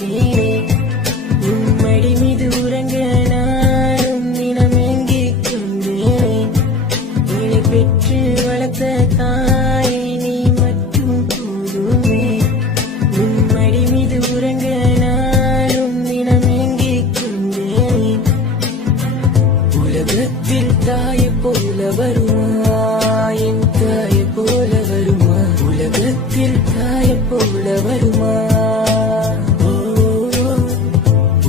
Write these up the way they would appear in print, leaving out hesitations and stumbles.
மாட்டேனே. உன் மடி மீது உறங்க நானும் தினம் ஏங்கிக் கொண்டேனே. என்னை பெற்று வளர்த்த தாயை நீ மட்டும் போதுமே. உன் மடி மீது உறங்க நானும் தினம் ஏங்கிக் கொண்டேனே. உலகத்தில் தாயை போல வருமா, என் தாயை போல வருமா? உலகத்தில் தாயை போல வருமா? ஓ,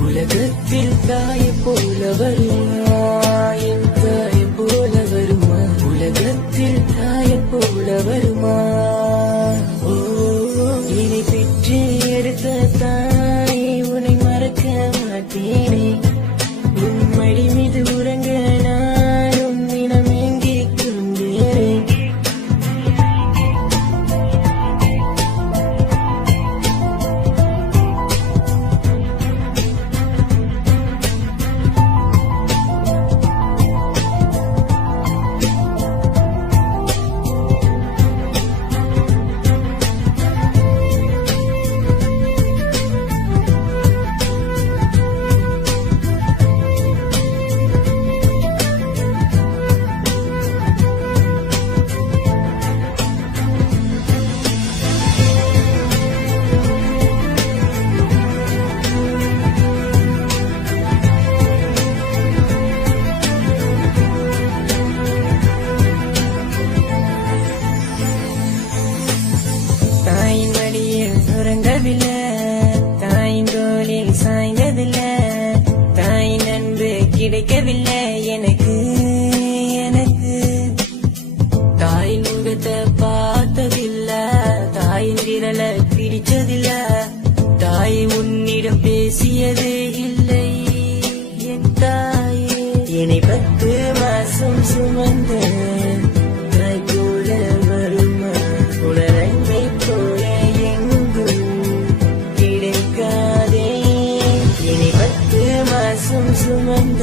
உலகத்தில் தாயை போல வருமா, என் தாயை போல வருமா? உலகத்தில் தாயை போல வருமா? ஓ, என்னை பெற்று எடுத்த தாயை உன்னை மறக்க மாட்டேனே. உன் மடி மீது உறங்க நானும் தினம் ஏங்கிக் கொண்டேனே. தாயின் வழியில் உறங்கவில்லை, தாயின் தோளில் சாய்ந்ததில்லை. தாயின் அன்பு கிடைக்கவில்லை எனக்கு. தாயின் முகத்தை பார்த்ததில்லை, தாயின் விரலை பிடிச்சதில்லை. தாய் உன்னிடம் பேசியதே இல்லை என் தாயே. என்னை 10 மாசம் சுமந்த தாய் போல வருமா? உலகை போல எங்கும் கிடைக்காதே. என்னை 10 மாசம் சுமந்த